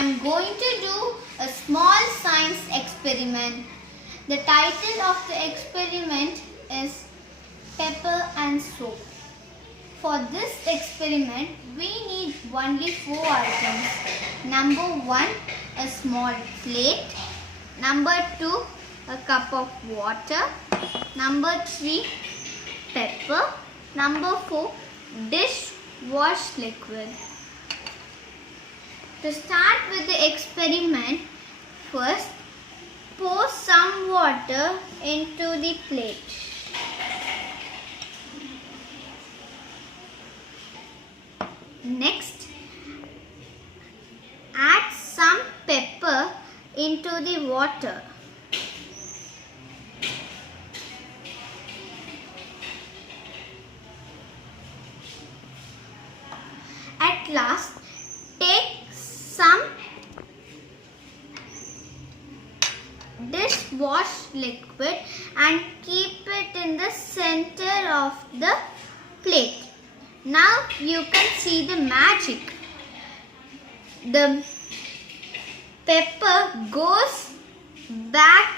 I'm going to do a small science experiment. The title of the experiment is Pepper and Soap. For this experiment, we need only 4 items. Number 1, a small plate. Number 2, a cup of water. Number 3, pepper. Number 4, dishwash liquid. To start with the experiment, first pour some water into the plate. Next, add some pepper into the water. At last, take some dishwash liquid and keep it in the center of the plate. Now you can see the magic. The pepper goes back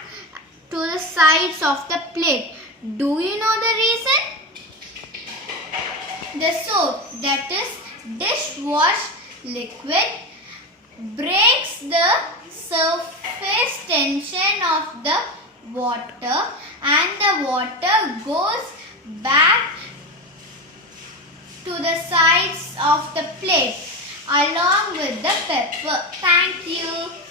to the sides of the plate. Do you know the reason? The soap, that is dishwash liquid, breaks the surface tension of the water and the water goes back to the sides of the plate along with the pepper. Thank you.